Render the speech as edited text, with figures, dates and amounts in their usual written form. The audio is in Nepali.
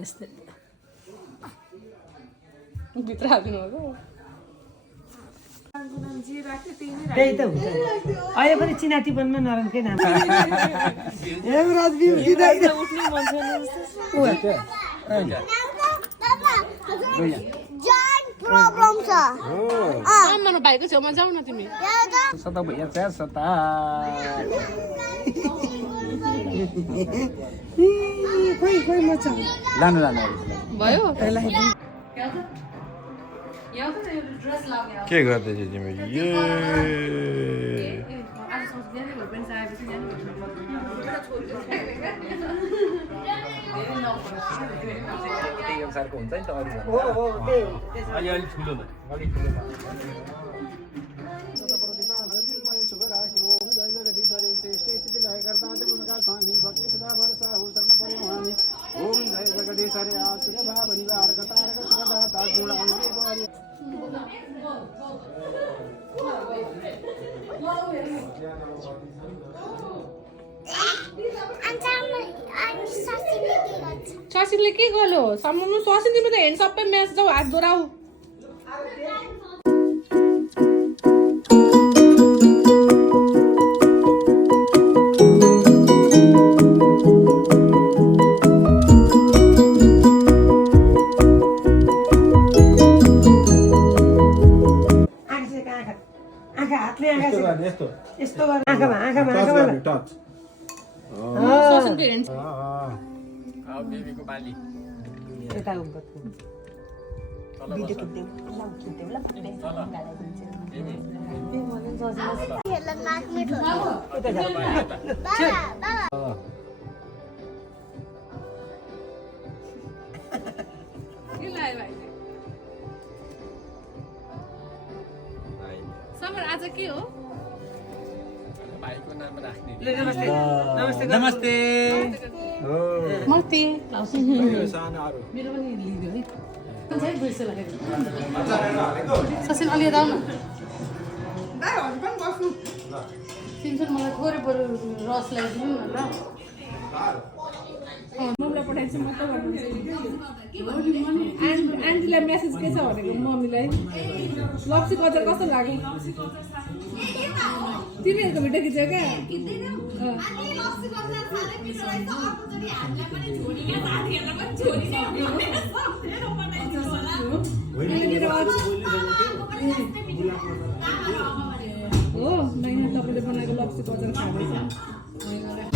यस्तै भित्र हालिदिनु भएको त्यही त हुन्छ अहिले पनि चिनातीपनमा नरनकै नाम उठ्ने मान्छे भाइको छेउमा जाऊ न तिमी भयो के गर्दैछ तिमी ससिनले के गर्यो सम्झनु ससिन तिमी त हेर्नु सबै म्याच जाऊ हात दोहोऱ्याउ यस्तो गरेर आँखामा टच ससिनको हेर्नु बेबीको बाली यता समर आज के हो भाइको नाम राख्ने नमस्ते नमस्ते नमस्ते मर्ती सानाहरू मेरो पनि लिइदियो है बिर्से लागेको ससिन अलि दाउ न तिमीसँग मलाई थोरै बरु रस ल्याइदिनु न ल मम्मीलाई पठाइदिन्छु म त आन्टीलाई मेसेज के छ भनेको मम्मीलाई लप्सी कचर कस्तो लाग्यो तिमीहरूको भिडियो खिच्यो क्या हो नयाँ तपाईँले बनाएको लप्सी कचर खाँदैछ